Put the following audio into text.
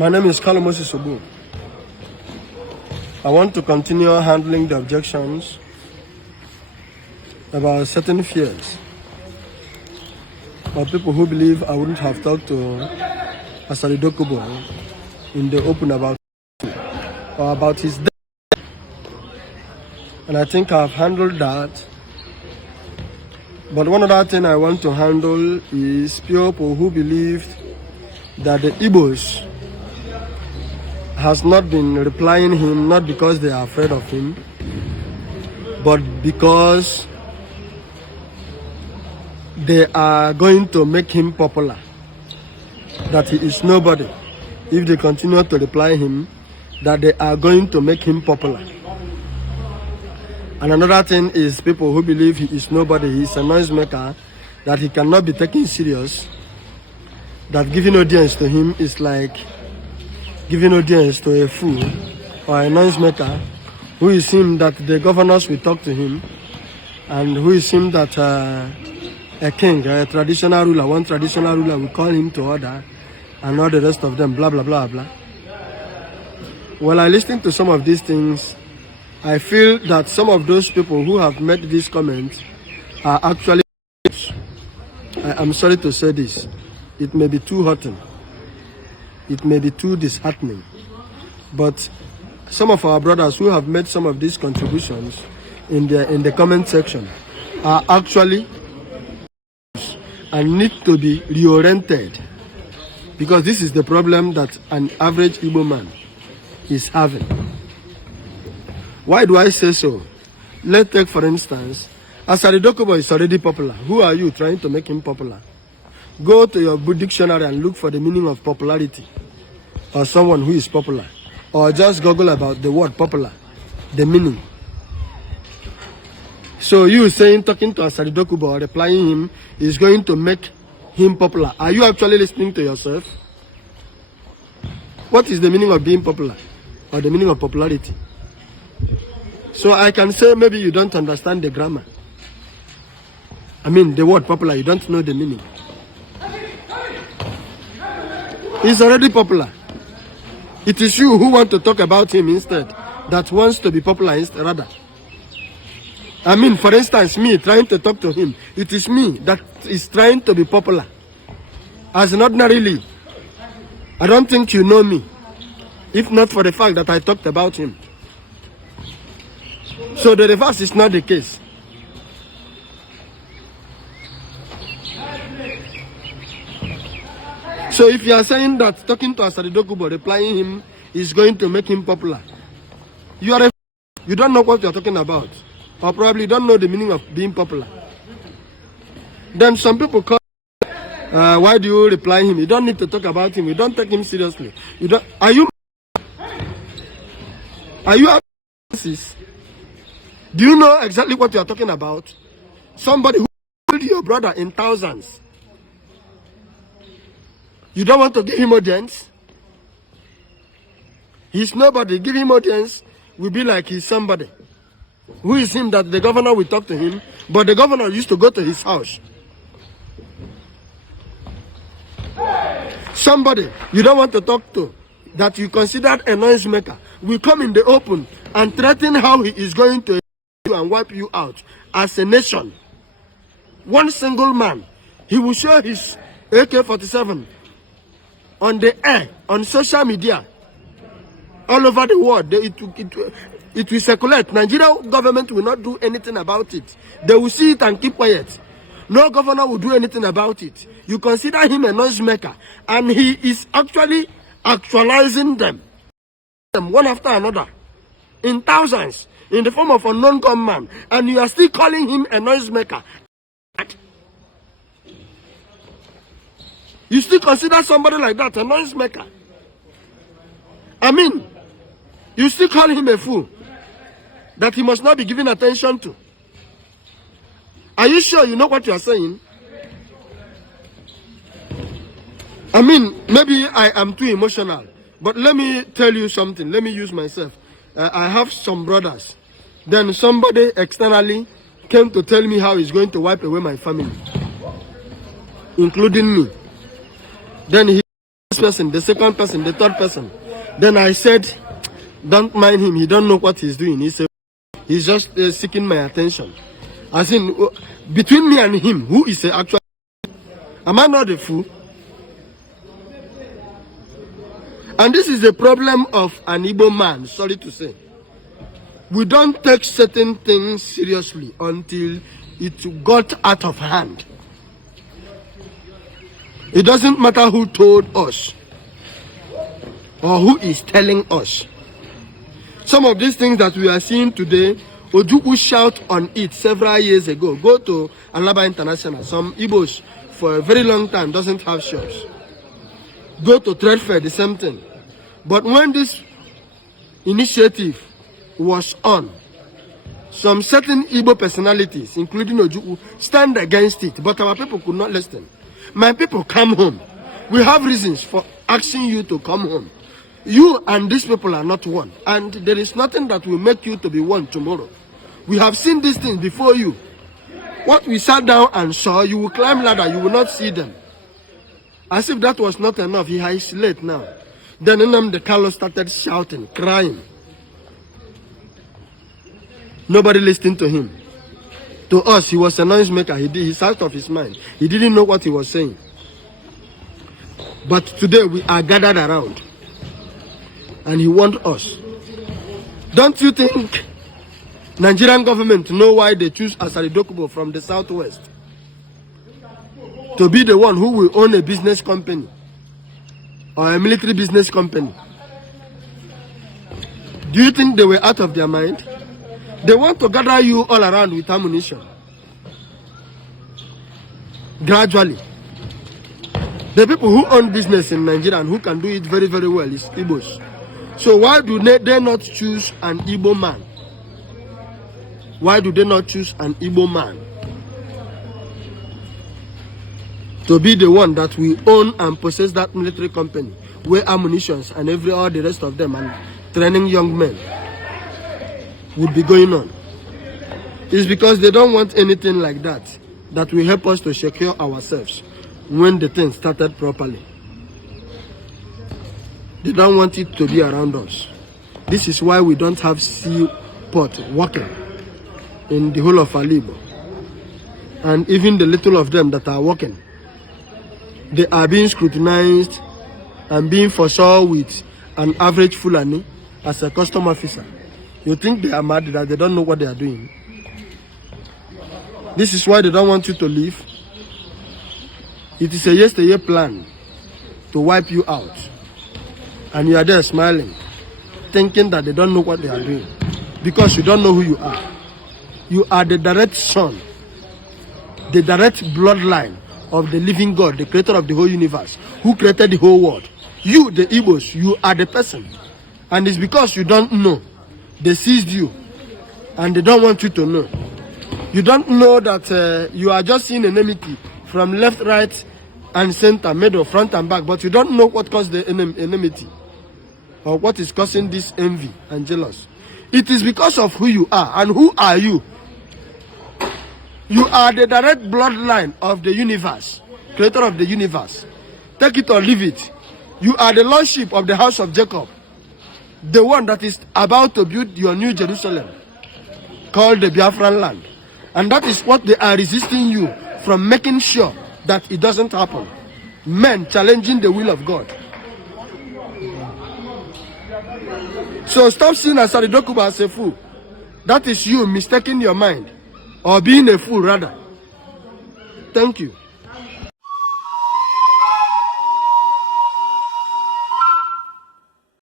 My name is Moses Obu. I want to continue handling the objections about certain fears of people who believe I wouldn't have talked to Asari Dokubo in the open about his death. And I think I've handled that. But one other thing I want to handle is people who believe that the Igbos has not been replying him, not because they are afraid of him, but because they are going to make him popular, that he is nobody. If they continue to reply him, that they are going to make him popular. And another thing is people who believe he is nobody, he is a noisemaker, that he cannot be taken serious, that giving audience to him is like giving audience to a fool or a noisemaker, who is him that the governors will talk to him, and who is him that a king, a traditional ruler, one traditional ruler will call him to order, and all the rest of them, blah, blah, blah, blah. When I listen to some of these things, I feel that some of those people who have made these comments are actually, I'm sorry to say this, it may be too hurting, it may be too disheartening, but some of our brothers who have made some of these contributions in the comment section are actually and need to be reoriented, because this is the problem that an average Igbo man is having. Why do I say so? Let's take for instance, Asari Dokubo is already popular. Who are you trying to make him popular? Go to your dictionary and look for the meaning of popularity, or someone who is popular, or just Google about the word popular, the meaning. So you saying talking to Asari Dokubo or replying him is going to make him popular. Are you actually listening to yourself? What is the meaning of being popular, or the meaning of popularity? So I can say maybe you don't understand the grammar. I mean the word popular, you don't know the meaning. He's already popular. It is you who want to talk about him instead, that wants to be popular instead, rather. I mean, for instance, me trying to talk to him, it is me that is trying to be popular. As an ordinarily, I don't think you know me, if not for the fact that I talked about him. So the reverse is not the case. So if you are saying that talking to Asari Dokubo, replying him, is going to make him popular, you don't know what you are talking about, or probably don't know the meaning of being popular. Then some people call, why do you reply him? You don't need to talk about him. You don't take him seriously. You don't. Are you? Do you know exactly what you are talking about? Somebody who killed your brother in thousands. You don't want to give him audience? He's nobody. Give him audience will be like he's somebody. Who is him that the governor will talk to him, but the governor used to go to his house? Somebody you don't want to talk to, that you considered a noisemaker, will come in the open and threaten how he is going to you and wipe you out as a nation. One single man, he will show his AK-47 on the air, on social media, all over the world. It will circulate. Nigerian government will not do anything about it. They will see it and keep quiet. No governor will do anything about it. You consider him a noisemaker, and he is actually actualizing them one after another in thousands in the form of a non-gunman, and you are still calling him a noisemaker. You still consider somebody like that a noisemaker? I mean, you still call him a fool that he must not be given attention to. Are you sure you know what you are saying? I mean, maybe I am too emotional, but let me tell you something. Let me use myself. I have some brothers. Then somebody externally came to tell me how he's going to wipe away my family, including me. Then he first person, the second person, the third person. Then I said, don't mind him. He don't know what he's doing. He said, he's just seeking my attention. As in, between me and him, who is the actual? Am I not a fool? And this is the problem of an Igbo man, sorry to say. We don't take certain things seriously until it got out of hand. It doesn't matter who told us or who is telling us. Some of these things that we are seeing today, Ojukwu shout on it several years ago. Go to Alaba International. Some Igbos for a very long time doesn't have shops. Go to Trade Fair, the same thing. But when this initiative was on, some certain Igbo personalities, including Ojukwu, stand against it. But our people could not listen. My people, come home. We have reasons for asking you to come home. You and these people are not one. And there is nothing that will make you to be one tomorrow. We have seen these things before you. What we sat down and saw, you will climb ladder, you will not see them. As if that was not enough, he is late now. Then the Carlos started shouting, crying. Nobody listened to him. To us, he was a noise maker. He's out of his mind. He didn't know what he was saying. But today we are gathered around. And he warned us. Don't you think Nigerian government know why they choose Asari Dokubo from the southwest to be the one who will own a business company or a military business company? Do you think they were out of their mind? They want to gather you all around with ammunition. Gradually. The people who own business in Nigeria and who can do it very, very well is Igbos. So why do they not choose an Igbo man? Why do they not choose an Igbo man to be the one that will own and possess that military company, where ammunitions and all the rest of them and training young men would be going on? It's because they don't want anything like that that will help us to secure ourselves when the thing started properly. They don't want it to be around us. This is why we don't have seaport working in the whole of Alibo. And even the little of them that are working, they are being scrutinized and being foresaw with an average Fulani as a custom officer. You think they are mad that they don't know what they are doing? This is why they don't want you to leave. It is a yesterday plan to wipe you out. And you are there smiling, thinking that they don't know what they are doing. Because you don't know who you are. You are the direct son, the direct bloodline of the living God, the creator of the whole universe, who created the whole world. You, the Igbos, you are the person. And it's because you don't know. They seized you. And they don't want you to know. You don't know that you are just seeing enmity from left, right, and center, middle, front, and back. But you don't know what caused the enmity. Or what is causing this envy and jealous. It is because of who you are. And who are you? You are the direct bloodline of the universe, creator of the universe. Take it or leave it. You are the lordship of the house of Jacob, the one that is about to build your new Jerusalem, called the Biafran land. And that is what they are resisting you from making sure that it doesn't happen. Men challenging the will of God. So stop seeing Asari Dokubo as a fool. That is you mistaking your mind. Or being a fool rather. Thank you.